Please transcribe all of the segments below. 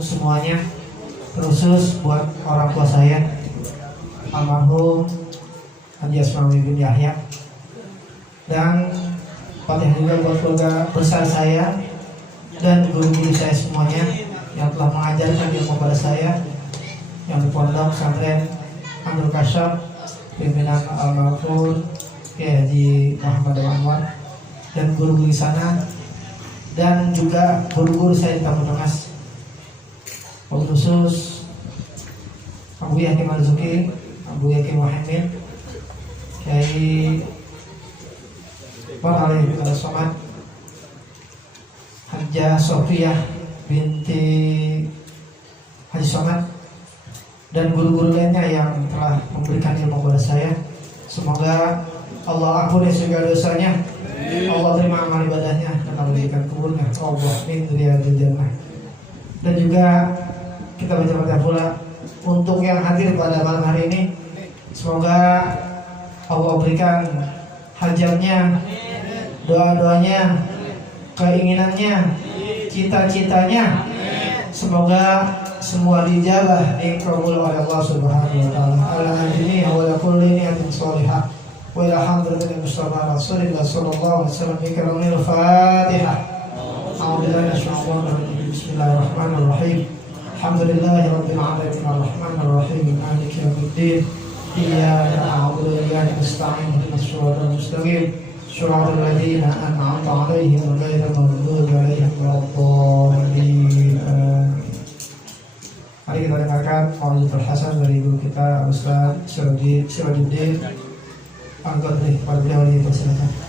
semuanya, terkhusus buat orang tua saya almarhum Haji Asmawi bin Yahya, dan Fatihah juga buat keluarga besar saya dan guru-guru saya semuanya yang telah mengajarkan ilmu pada saya, yang di pondok pesantren Abdul Kasyaf pimpinan Al-Ma'fur Haji Muhammad Anwar dan guru-guru di sana, dan juga guru-guru saya di Taman Rengas, khusus Abu Yahya Marzuki, Abu Yahya Muhammad, Kiai Pak Ali bin Somad, Hajjah Sofiyah binti Haji Somad, dan guru-guru lainnya yang telah memberikan ilmu kepada saya. Semoga Allah ampuni segala dosanya, Allah terima amal ibadahnya, dan Allah berikan kuburnya Allah min riyadil jannah. Dan juga kita baca pula untuk yang hadir pada malam hari ini, semoga Allah berikan hajatnya, doa-doanya, keinginannya, cita-citanya, semoga semua dijabah, dikabul oleh Allah Subhanahu wa taala. Ala-hadini wa la kulli niyatin shalihah wa ila hadratil Mustafa Rasulillah sallallahu alaihi wasallam bi kalamil Fatihah. A'udzubillahi minasyaitonir rajim. Bismillahirrahmanirrahim. Alhamdulillahi rabbil alamin arrahmanir rahim maliki yaumiddin. Iyyaka na'budu wa iyyaka nasta'in ihdinas siratal mustaqim siratal ladzina an'amta 'alaihim ghairil maghdubi 'alaihim waladdallin. Mari kita dengarkan Maulidul Hasan dari guru kita Ustaz Sirajuddin Al-Qadri. Pada beliau dipersilakan.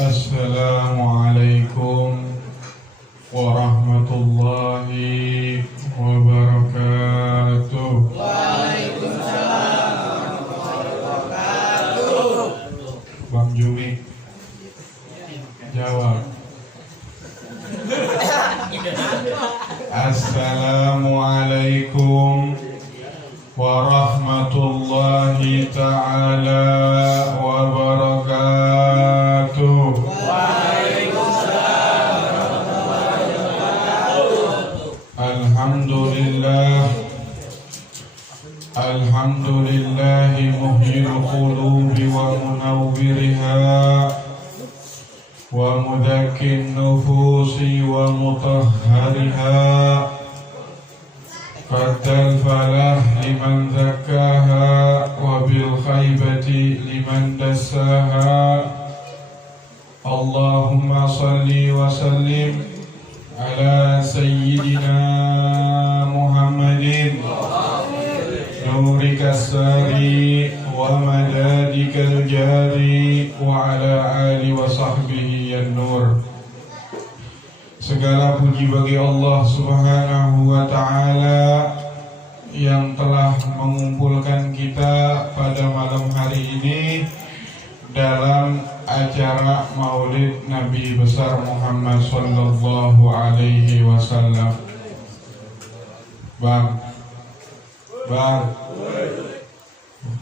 Assalamualaikum warahmatullahi wabarakatuh. Waalaikumsalam warahmatullahi wabarakatuh. Bang Jumi jawab. Assalamualaikum warahmatullahi ta'ala wabarakatuh. Alhamdulillahi muhyil qulubi wa munawwiriha wa mudakkin nufusi wa mutahhariha. Fatal falah liman zakkaha wa bil khaybati liman dassaha. Allahumma salli wa sallim ala sayyidina Muhammadin nurika sari wa madadikal jari wa ala ali wa sahbihi an-nur. Segala puji bagi Allah Subhanahu wa ta'ala yang telah mengumpulkan kita pada malam hari ini dalam acara Maulid Nabi besar Muhammad sallallahu alaihi wasallam. Bang,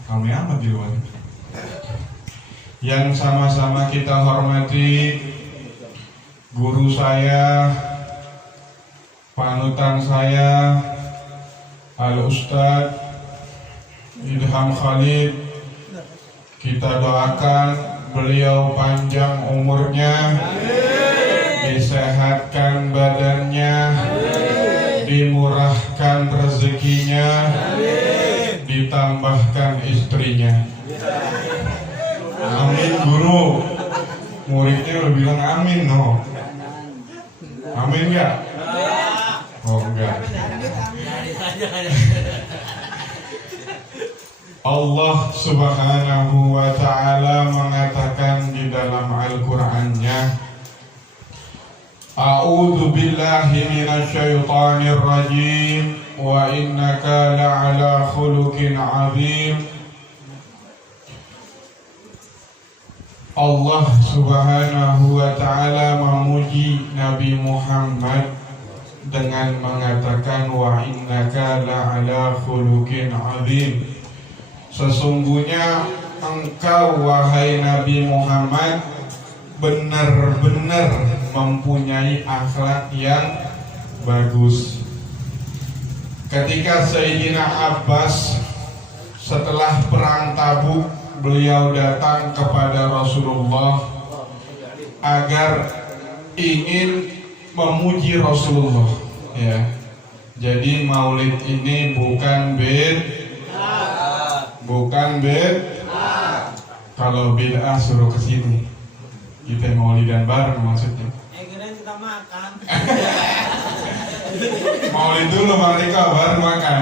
kami amat di luar. Yang sama-sama kita hormati guru saya, panutan saya, Al-Ustadz Idham Khalid. Kita doakan beliau panjang umurnya, disehatkan badannya, dimurahkan rezekinya, ditambahkan istrinya. Amin guru. Muridnya udah bilang amin no. Amin enggak? Oh enggak. Allah Subhanahu wa ta'ala mengatakan di dalam Al-Qur'annya, A'udzu billahi minasyaitonir rajim wa innaka la'ala khuluqin 'adzim. Allah Subhanahu wa ta'ala memuji Nabi Muhammad dengan mengatakan wa innaka la'ala khuluqin azim. Sesungguhnya engkau wahai Nabi Muhammad benar-benar mempunyai akhlak yang bagus. Ketika Sayyidina Abbas setelah perang Tabuk, beliau datang kepada Rasulullah agar ingin memuji Rasulullah, ya. Jadi maulid ini bukan kalau bid'ah suruh ke sini. Kita maulidan bareng maksudnya. Kirain kita makan. Maulid dulu Bang Rika baru makan.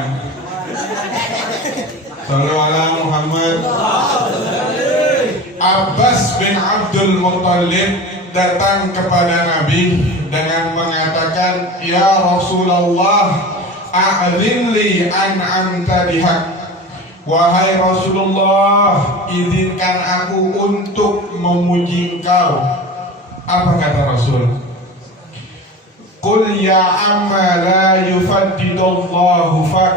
Sallallahu alaihi Muhammad. Abbas bin Abdul Muttalib datang kepada Nabi dengan mengatakan, "Ya Rasulullah, a'lim li an amta bihaq." Wahai Rasulullah, izinkan aku untuk memuji engkau. Apa kata Rasul? Qul ya amma la yufaddidullahu fak.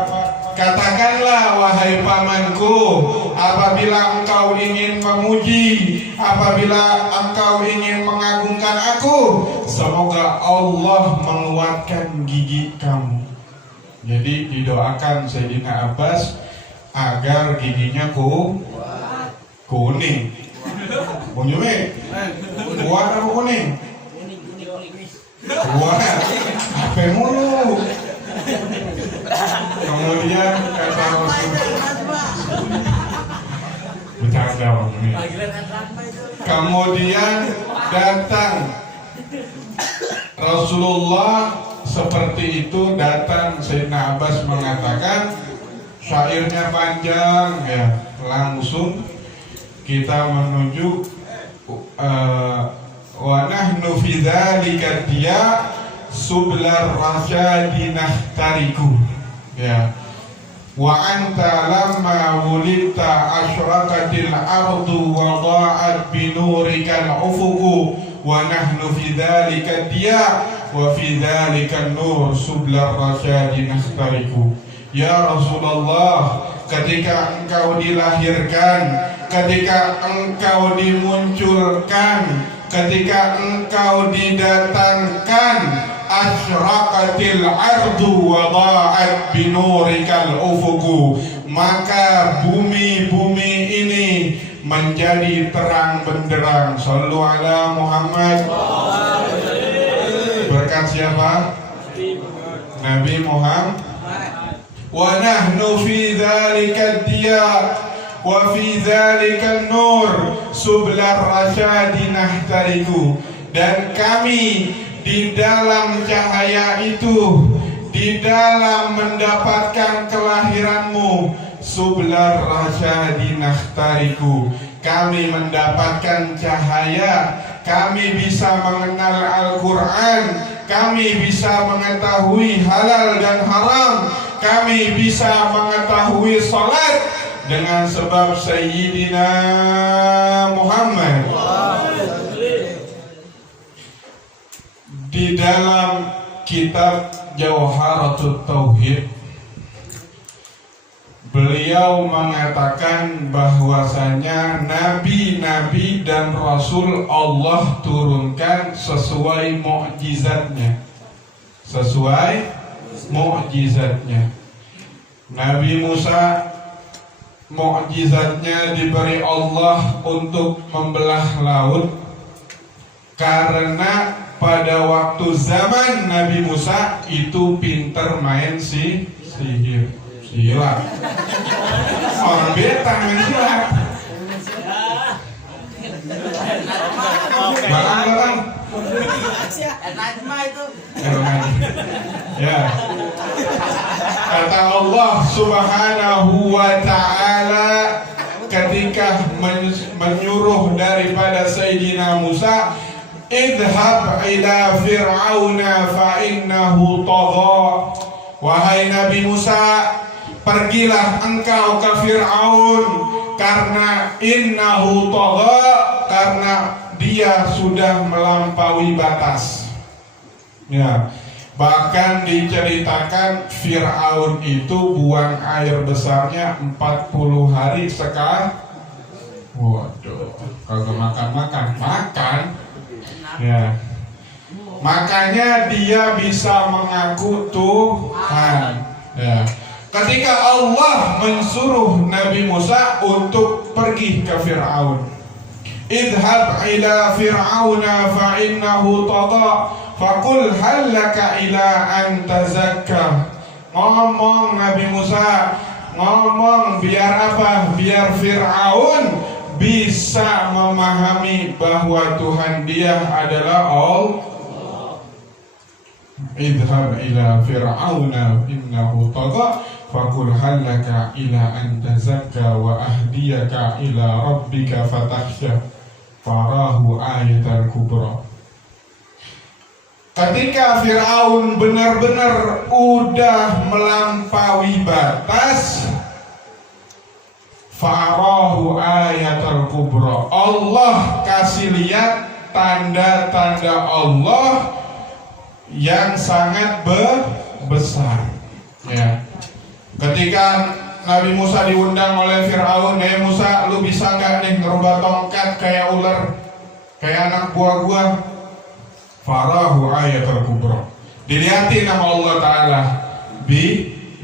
Katakanlah wahai pamanku, apabila engkau ingin memuji, apabila engkau ingin mengagungkan aku, semoga Allah menguatkan gigi kamu. Jadi didoakan Sayyidina Abbas agar giginya kuning. Bunyi kuat apa kuning? Kuat. Apa mulu? Kemudian kata Rasul, bercanda ini. Kemudian datang Rasulullah seperti itu, datang Sayyidina Abbas mengatakan, syairnya panjang ya, langsung kita menuju wa nahnu fi dzalika dia sublar rasyadi nahtariku, ya. Wa anta lamma wulidta asyraqatil ardu wa dha'at binurikal ufuqu wa nahnu fi dzalika dia wa fi dzalika nur sublar rasyadi nahtariku. Ya Rasulullah, ketika engkau dilahirkan, ketika engkau dimunculkan, ketika engkau didatangkan, asyraqatil ardu wa dha'at binurikal ufuqu, maka bumi-bumi ini menjadi terang benderang. Shallu ala Muhammad. Berkat siapa? Nabi Muhammad. Wa nahnu fi dzalika diya wa fi dzalika nur sublar rasyadi nahtariku. Dan kami di dalam cahaya itu, di dalam mendapatkan kelahiranmu, sublar rasyadi nahtariku, kami mendapatkan cahaya, kami bisa mengenal Al-Quran, kami bisa mengetahui halal dan haram, kami bisa mengetahui salat dengan sebab Sayyidina Muhammad. Di dalam kitab Jawharatut Tauhid, beliau mengatakan bahwasanya nabi-nabi dan rasul Allah turunkan sesuai mukjizatnya. Sesuai mukjizatnya. Nabi Musa mukjizatnya diberi Allah untuk membelah laut, karena pada waktu zaman Nabi Musa itu pinter main sihir. Silat. Orang beta main silat. Barang. Ya. Kata Allah Subhanahu wa ta'ala ketika menyuruh daripada Sayyidina Musa, idhab ila fir'auna fa innahu tagha. Wahai Nabi Musa, pergilah engkau ke Fir'aun, karena innahu tagha, karena dia sudah melampaui batas. Ya, bahkan diceritakan Fir'aun itu buang air besarnya 40 hari sekali. Waduh, kagak makan. Ya. Makanya dia bisa mengaku Tuhan. Ya. Ketika Allah mensuruh Nabi Musa untuk pergi ke Fir'aun, idhab ila fir'auna fa'innahu tagha faqul hal laka ila an tazakka. Ngomong Nabi Musa, ngomong biar apa? Biar Fir'aun bisa memahami bahwa Tuhan dia adalah Allah. Idhab ila fir'auna innahu tagha faqul hal laka ila an tazakka wa ahdiyaka ila rabbika fatakhsha farahu ayatal kubra. Ketika Fir'aun benar-benar udah melampaui batas, farahu ayatal kubra, Allah kasih lihat tanda-tanda Allah yang sangat besar. Ya. Ketika Nabi Musa diundang oleh Fir'aun, Musa, lu bisa nggak nih ngerubah tongkat kayak ular, kayak anak buah gua? Farahu ayatul kubra. Dilihatin sama Allah Ta'ala,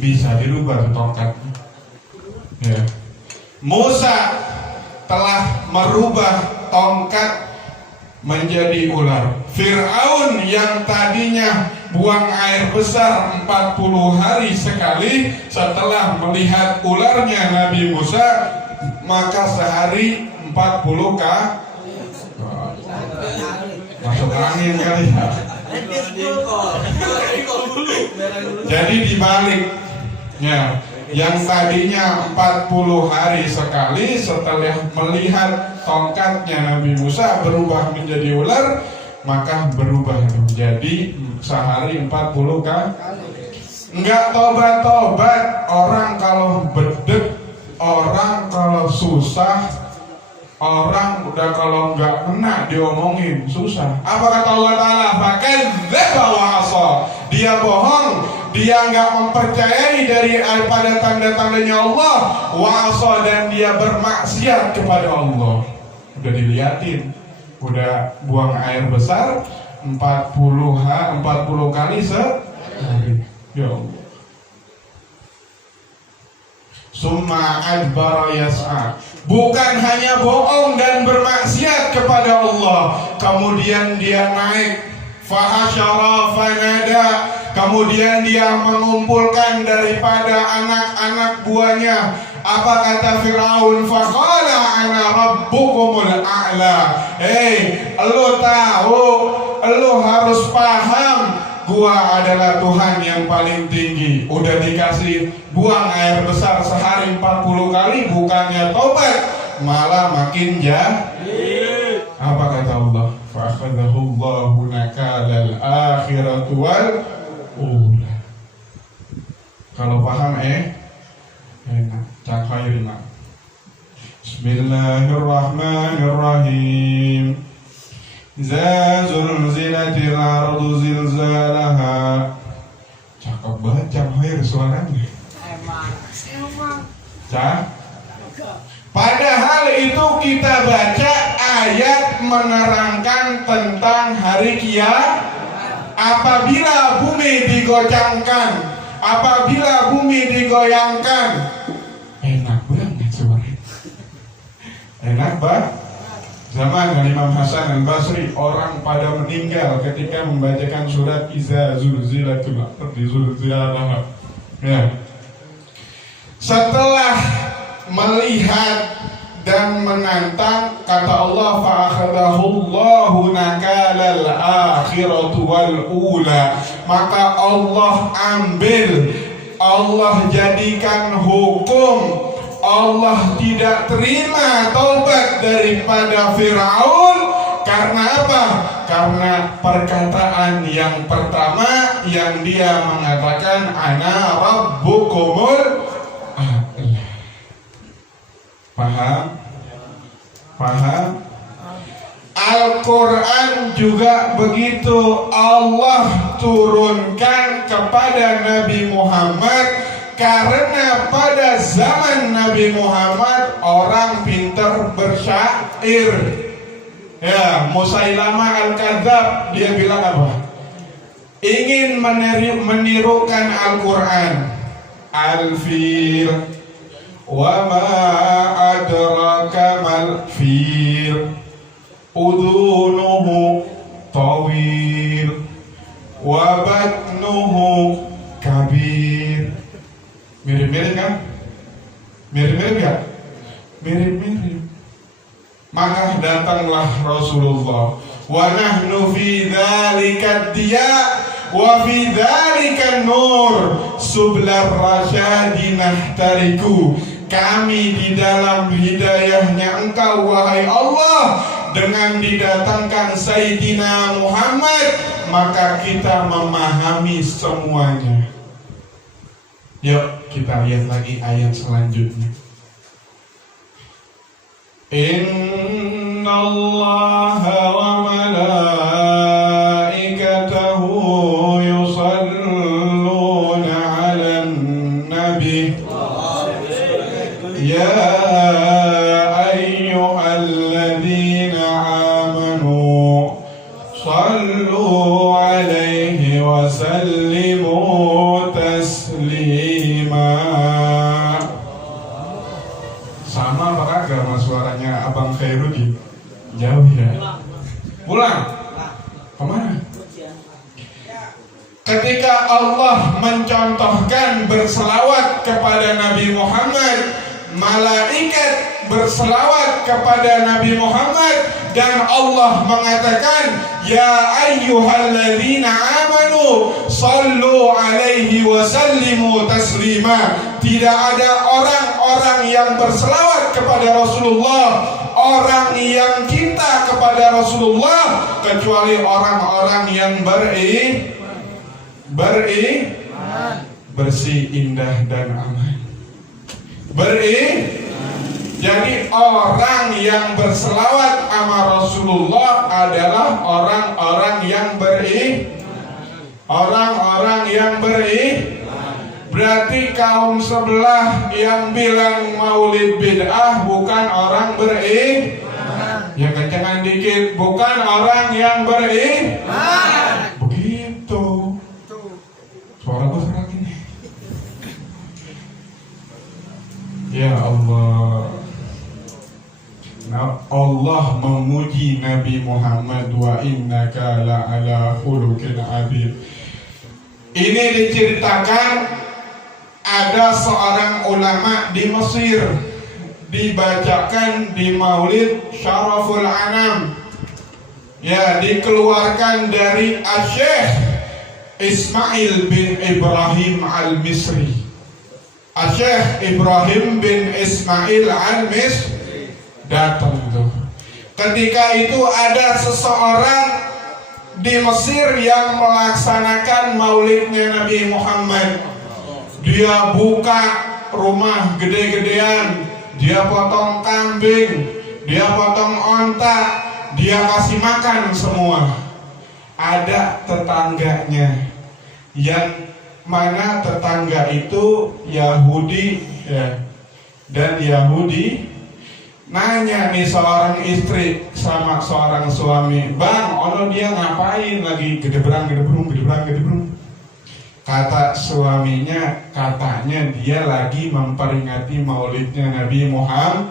bisa dirubah tongkat. Ya. Musa telah merubah tongkat menjadi ular. Fir'aun yang tadinya buang air besar 40 hari sekali, setelah melihat ularnya Nabi Musa, maka sehari 40 kali. Masuk angin kali ya. Jadi dibaliknya, yang tadinya 40 hari sekali, setelah melihat tongkatnya Nabi Musa berubah menjadi ular, maka berubah menjadi sehari 40 kali. Enggak tobat-tobat. Orang kalau bedek, orang kalau susah, orang udah kalau enggak kena diomongin susah. Apa kata Allah Ta'ala? Fakadzdzaba wa asa. Dia bohong, dia enggak mempercayai daripada tanda-tandanya Allah, wa asa, dan dia bermaksiat kepada Allah. Udah diliatin, udah buang air besar 40 kali sehari. Ya Allah. Summa adbara yas'a. Bukan hanya bohong dan bermaksiat kepada Allah, kemudian dia naik fahasyara fanada, kemudian dia mengumpulkan daripada anak-anak buahnya. Apa kata Fir'aun? Faqala ana rabbukumul a'la. Lu tahu, lu harus paham, gua adalah Tuhan yang paling tinggi. Udah dikasih buang air besar sehari 40 kali, bukannya tobat, malah makin jahat. Apa kata Allah? Fa'akhadhahullahu nakalal akhiratu wal ula. Kalau paham enak. Cakairin. Bismillahirrahmanirrahim. Zulzilatil ardu zilzalaha. Cakep banget Cakwair suaranya. Padahal itu kita baca ayat menerangkan tentang hari kiamat. Apabila bumi digoncangkan, apabila bumi digoyangkan. Enak banget suaranya. Enak banget. Zaman Imam Hasan al-Basri, orang pada meninggal ketika membacakan surat Iza zulzilatul ardi zulzalaha. Ya. Setelah melihat dan menantang, kata Allah, fa'akhadahullahu nakalal akhiratu wal ula. Maka Allah ambil, Allah jadikan hukum, Allah tidak terima taubat daripada Fir'aun. Karena apa? Karena perkataan yang pertama yang dia mengatakan ana rabbukumul a'la. Paham? Paham? Al-Quran juga begitu, Allah turunkan kepada Nabi Muhammad karena pada zaman Nabi Muhammad orang pintar bersyair. Ya, Musailamah Al-Kadzab dia bilang apa? Ingin menirukan Al-Quran. Al-Fil wa ma adraka mal fil udunuhu tawil wa batnuhu kabir. Mirip-mirip kan? Mirip-mirip ya? Mirip-mirip. Maka datanglah Rasulullah, wa nahnu fi dzalika diya wa fi dzalika nur sublar rasyadi nahtariku. Kami di dalam hidayahnya Engkau wahai Allah, dengan didatangkan Sayyidina Muhammad maka kita memahami semuanya. Yuk kita lihat lagi ayat selanjutnya. Inna Allaha wa malaikatahu yusalluna 'alan nabi ya ayyuhalladzina amanu sallu 'alaihi wa sallimu taslima. Sama apa kagak sama suaranya Abang Khairuddin? Jauh ya. Pulang. Kemana? Ketika Allah mencontohkan berselawat kepada Nabi Muhammad, malaikat berselawat kepada Nabi Muhammad, dan Allah mengatakan ya ayyuhalladzina amanu sallu alaihi wa sallimu taslima. Tidak ada orang-orang yang berselawat kepada Rasulullah, orang yang cinta kepada Rasulullah, kecuali orang-orang yang bersih, indah dan aman. Jadi orang yang berselawat sama Rasulullah adalah orang-orang yang berarti kaum sebelah yang bilang maulid bid'ah bukan orang ya kencengan dikit, bukan orang yang begitu. Suara gue serak ini. Ya Allah. Nah, Allah memuji Nabi Muhammad, wa innaka la'ala khuluqin adzim. Ini diceritakan ada seorang ulama di Mesir, dibacakan di Maulid Syaraful Anam. Ya, dikeluarkan dari Syekh Ismail bin Ibrahim Al-Misri. Syekh Ibrahim bin Ismail Al-Misri datang tuh. Ketika itu ada seseorang di Mesir yang melaksanakan maulidnya Nabi Muhammad. Dia buka rumah gede-gedean, dia potong kambing, dia potong onta, dia kasih makan semua. Ada tetangganya, yang mana tetangga itu Yahudi ya. Dan Yahudi nanya nih seorang istri sama seorang suami, "Bang, ono dia ngapain lagi gedebrang?" Kata suaminya, katanya dia lagi memperingati maulidnya Nabi Muhammad.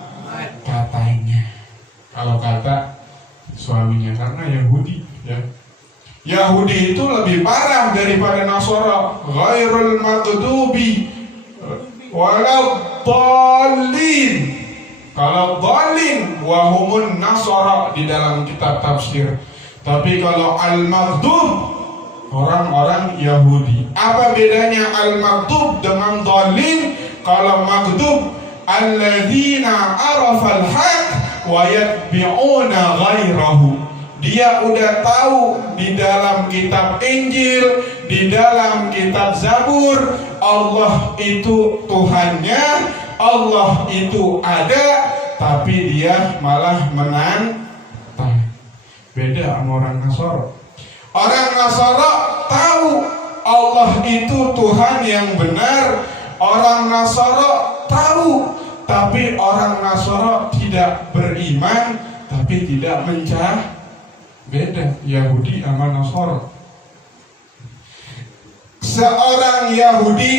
Katanya, kalau kata suaminya, karena Yahudi ya. Yahudi itu lebih parah daripada Nasara. Ghairul maghdubi walau dhalin. Kalau dhalin wahumun Nasara di dalam kitab tafsir. Tapi kalau al-maghdub, orang-orang Yahudi. Apa bedanya al-maghdub dengan dhalin? Kalau maghdub alladzina arafal haq wa yatbi'una ghairahu. Dia udah tahu di dalam kitab Injil, di dalam kitab Zabur, Allah itu Tuhannya, Allah itu ada, tapi dia malah menantang. Beda sama orang Nasara. Orang Nasara tahu Allah itu Tuhan yang benar. Orang Nasara tahu, tapi orang Nasara tidak beriman, tapi tidak mencah. Beda Yahudi sama Nasara. Seorang Yahudi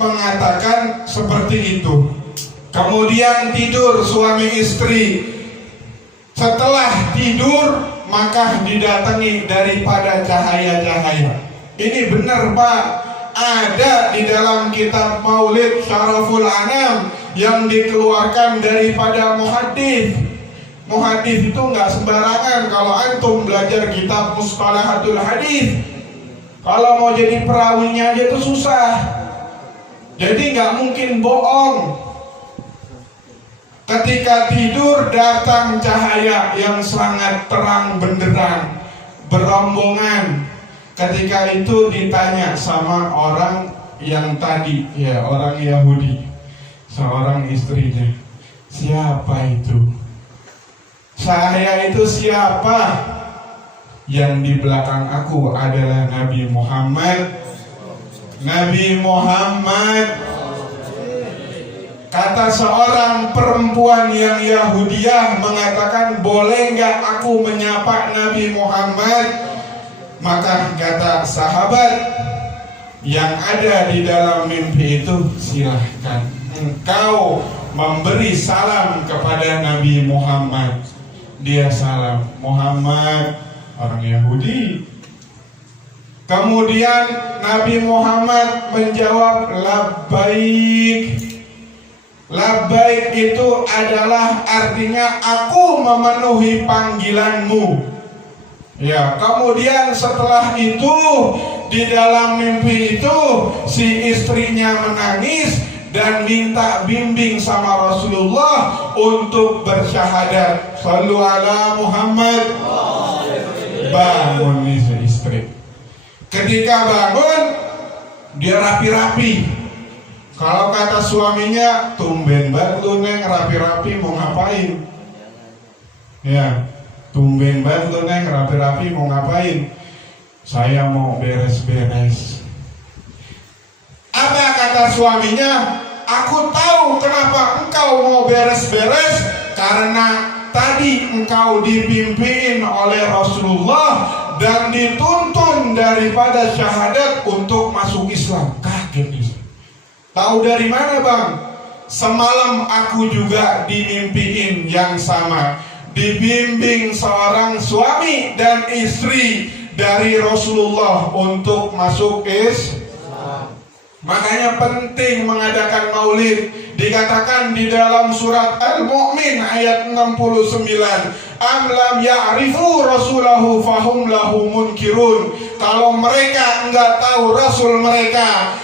mengatakan seperti itu. Kemudian tidur suami istri. Setelah tidur maka didatangi daripada cahaya-cahaya. Ini benar Pak, ada di dalam kitab Maulid Syaraful Anam yang dikeluarkan daripada muhaddits. Muhaddits itu nggak sembarangan. Kalau antum belajar kitab Mustalahatul Hadis, kalau mau jadi perawinya aja itu susah. Jadi nggak mungkin bohong. Ketika tidur datang cahaya yang sangat terang benderang, berombongan. Ketika itu ditanya sama orang yang tadi, ya orang Yahudi, seorang istrinya, siapa itu? Saya itu siapa? Yang di belakang aku adalah Nabi Muhammad. Nabi Muhammad. Kata seorang perempuan yang Yahudiah mengatakan, boleh nggak aku menyapa Nabi Muhammad? Maka kata sahabat yang ada di dalam mimpi itu, silahkan engkau memberi salam kepada Nabi Muhammad. Dia salam, Muhammad, orang Yahudi. Kemudian Nabi Muhammad menjawab, labbaik. Labbaik itu adalah artinya aku memenuhi panggilanmu. Ya, kemudian setelah itu di dalam mimpi itu si istrinya menangis dan minta bimbing sama Rasulullah untuk bersyahadat. Shallu ala Muhammad. Bangun nih si istri. Ketika bangun dia rapi-rapi. Kalau kata suaminya, tumben banget lu neng rapi-rapi mau ngapain? Ya, tumben banget lu neng rapi-rapi mau ngapain? Saya mau beres-beres. Apa kata suaminya? Aku tahu kenapa engkau mau beres-beres, karena tadi engkau dipimpin oleh Rasulullah dan dituntun daripada syahadat untuk masuk Islam. Kaget. Tahu dari mana bang? Semalam aku juga dimimpiin yang sama. Dibimbing seorang suami dan istri dari Rasulullah untuk masuk Islam. Makanya penting mengadakan maulid. Dikatakan di dalam surat Al-Mu'min ayat 69, am lam ya'rifu rasulahu fahum lahu munkirun. Kalau mereka enggak tahu rasul mereka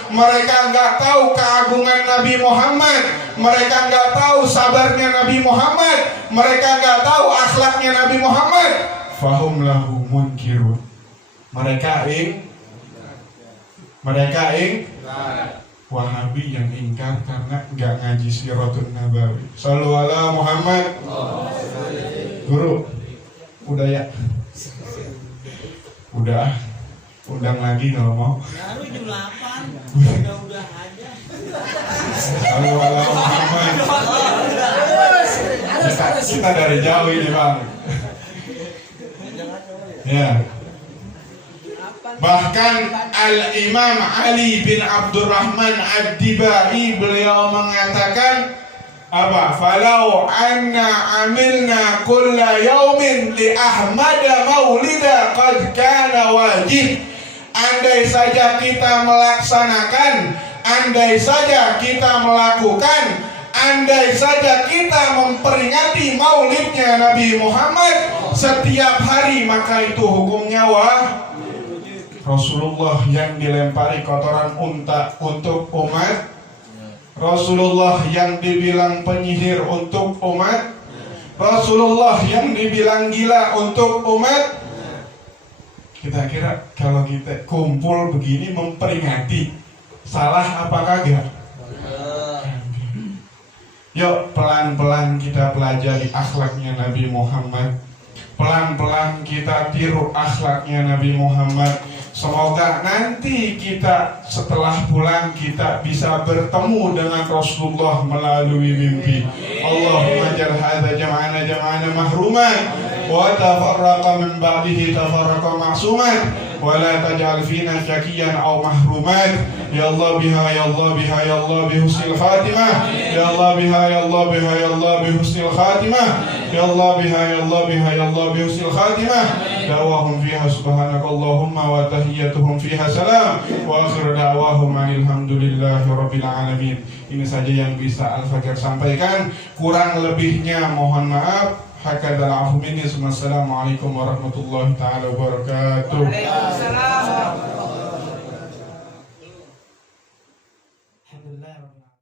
enggak tahu keagungan Nabi Muhammad, mereka enggak tahu sabarnya Nabi Muhammad, mereka enggak tahu akhlaknya Nabi Muhammad, fahum lahu munkirun. Mereka Wahabi yang ingkar karena nggak ngaji Siratun Nabawi. Shallu ala Muhammad. Guru, udah ya? Udah. Undang lagi kalau mau. Baru jam 8. Udah aja. Shallu ala Muhammad. Kita dari jauh ini bang. Ya. Bahkan Al-Imam Ali bin Abdurrahman Ad-Dibai beliau mengatakan apa? Falau anna amilna kulla yaumin li Ahmad maulida qad kana wajib. Andai saja kita melaksanakan, andai saja kita melakukan, andai saja kita memperingati maulidnya Nabi Muhammad setiap hari, maka itu hukumnya Rasulullah yang dilempari kotoran unta untuk umat, Rasulullah yang dibilang penyihir untuk umat, Rasulullah yang dibilang gila untuk umat. Kita kira kalau kita kumpul begini memperingati, salah apa kagak? Yuk pelan-pelan kita pelajari akhlaknya Nabi Muhammad. Pelan-pelan kita tiru akhlaknya Nabi Muhammad. Semoga nanti kita setelah pulang kita bisa bertemu dengan Rasulullah melalui mimpi. Allahumma jal hadza jam'ana mahruman wa tafarraqa min ba'dihi tafarraqa ma'suman wa la taj'al fina syakiyan aw mahruman. Ya Allah biha ya Allah biha ya Allah bihusnil khatimah. Ya Allah biha ya Allah biha ya Allah bihusnil khatimah. Ya Allah biha ya Allah biha ya Allah bihusnil khatimah. Da'wahum fiha subhanakallahumma wa tahiyyatuhum fiha salam wa akhir da'wahum alhamdulillahi rabbil alamin. Ini saja yang bisa Al-Fakir sampaikan, kurang lebihnya mohon maaf. Hakadal afu minni. Assalamualaikum warahmatullahi taala wabarakatuh. Waalaikumsalam. Alhamdulillah.